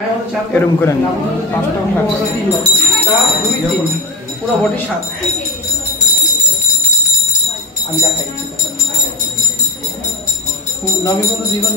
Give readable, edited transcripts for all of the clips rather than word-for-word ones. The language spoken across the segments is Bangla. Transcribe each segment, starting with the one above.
এরকম করে পুরো বডি সাত আমি দেখাই নবী বন্ধু জীবন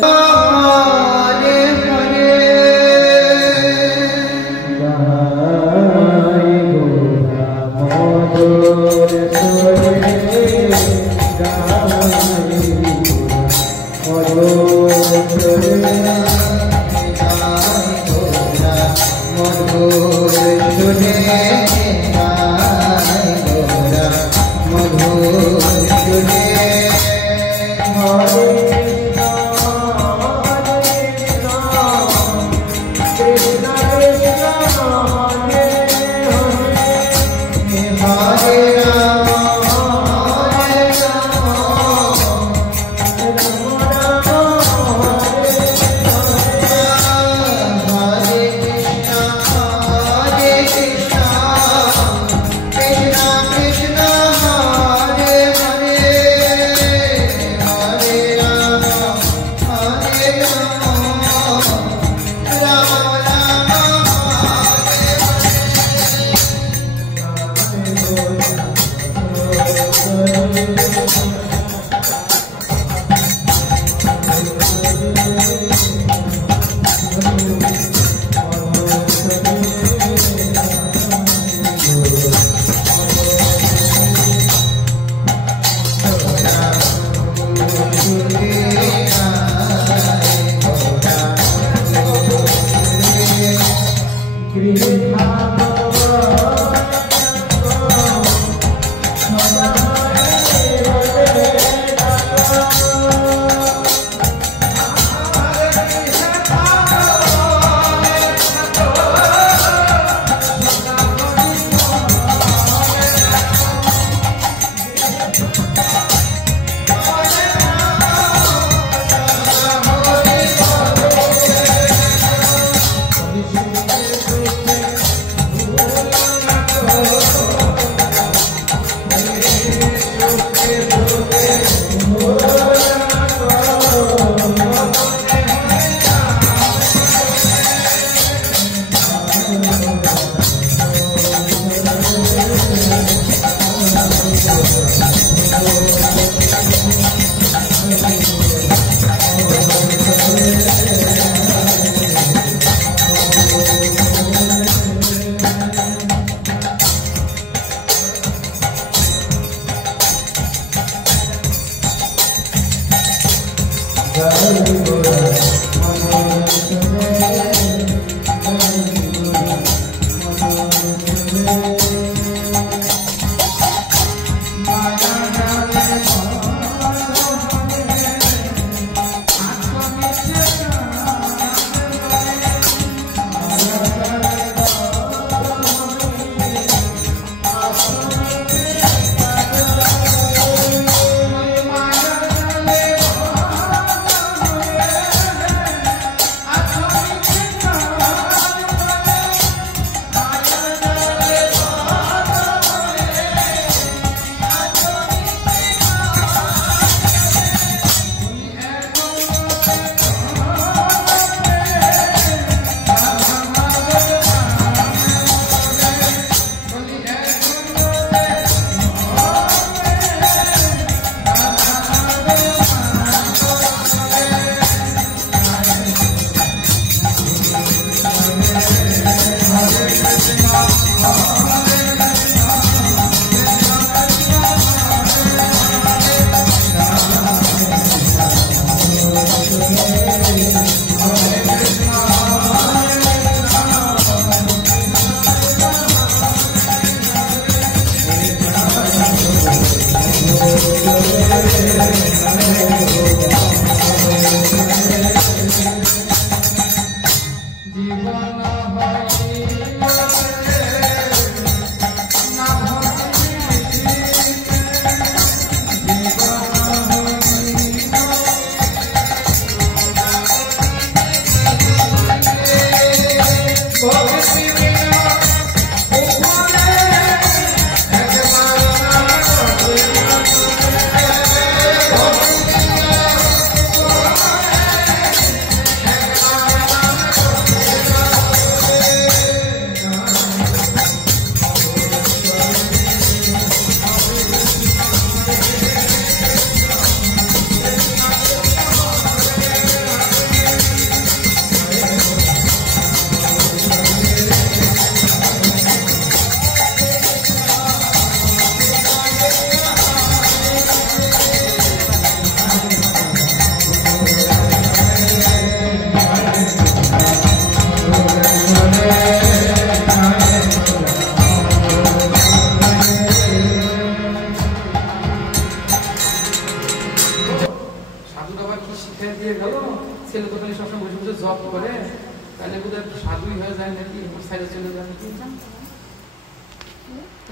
সাধুই হয়ে যায় নাকি সাইডে চলে যায় নাকি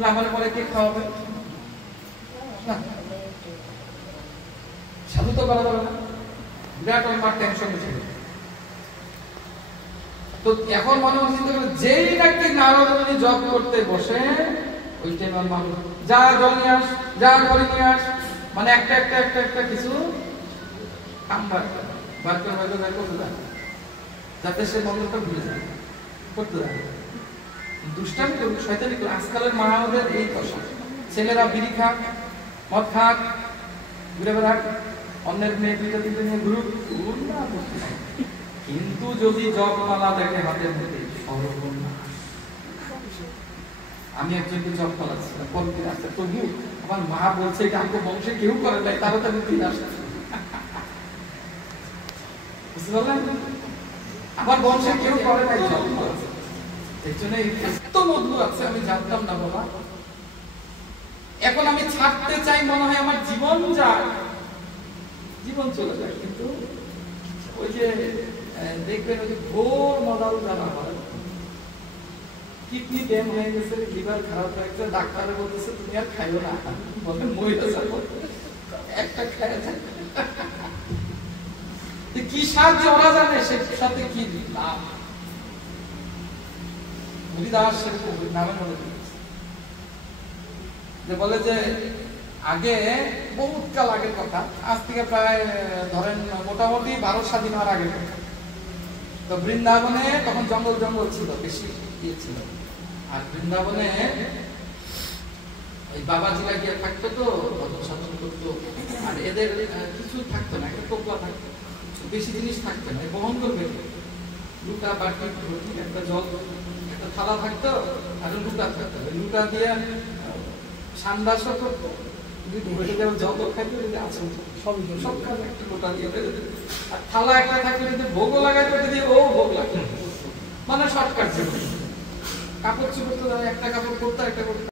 লাগানোর পরে কে খাওয়াবে না সাধু তো করা যাবে না বিরাট আমার টেনশন ছিল তো এখন মনে হচ্ছে যেই নাকি নারদমণি জপ করতে বসে ওই টাইমে মানুষ যা জল নিয়ে আস যা জল নিয়ে আস মানে একটা একটা একটা একটা কিছু কাম বার করে বের করতে যায় যাতে সে মন্ত্রটা ভুলে যায় করতে যায় দুষ্টামি করুক শয়তানি করুক আজকালের মানবদের এই দশা ছেলেরা বিড়ি খাক মদ খাক ঘুরে বেড়াক অন্যের মেয়ে দুইটা তিনটে নিয়ে ঘুরুক কিন্তু যদি জপমালা দেখে হাতের মধ্যে আমি একজনকে জপ পালাচ্ছিলাম পরদিন আসছে তবু আমার মা বলছে এটা আমাকে বংশে কেউ করে নাই তারও তাদের দিন আসছে বুঝতে পারলেন আমার বংশে কেউ করে নাই জপ পালাচ্ছে এই জন্য এত মধু আছে আমি জানতাম না বাবা এখন আমি ছাড়তে চাই মনে হয় আমার জীবন যায় জীবন চলে যায় কিন্তু ওই যে দেখবেন ওই যে ঘোর মদাল যারা হয় কিডনি ড্যাম হয়ে গেছে লিভার খারাপ হয়ে গেছে ডাক্তারে বলতেছে তুমি আর খাইও না বলে মহিলা যাবো একটা খায় কি সাহায্য ওরা জানে সের সাথে কি লাভ হরিদাস নামে মনে যে বলে যে আগে বহুত কাল আগের কথা আজ থেকে প্রায় ধরেন মোটামুটি 12 স্বাধীন হওয়ার আগের কথা তো বৃন্দাবনে তখন জঙ্গল জঙ্গল ছিল বেশি ইয়ে ছিল আর বৃন্দাবনে ওই বাবাজিরা গিয়ে থাকতো তো ভজন সাধন করতো আর এদের কিছু থাকতো না একটা টোপলা থাকতো বেশি জিনিস থাকতো না বহন করবে লুটা বাটি রুটি একটা জল একটা থালা থাকতো আর লুটা থাকতো লুটা দিয়ে সান্দাসও করতো যত খাইতো আছে সব কাজ একটা লোটা দিয়ে আর থালা একটা থাকলে যদি ভোগও লাগাইতো দিয়ে ও ভোগ লাগতো মানে শর্টকাট ছিল কাপড় চোপড় তো একটা কাপড় করতো একটা করতো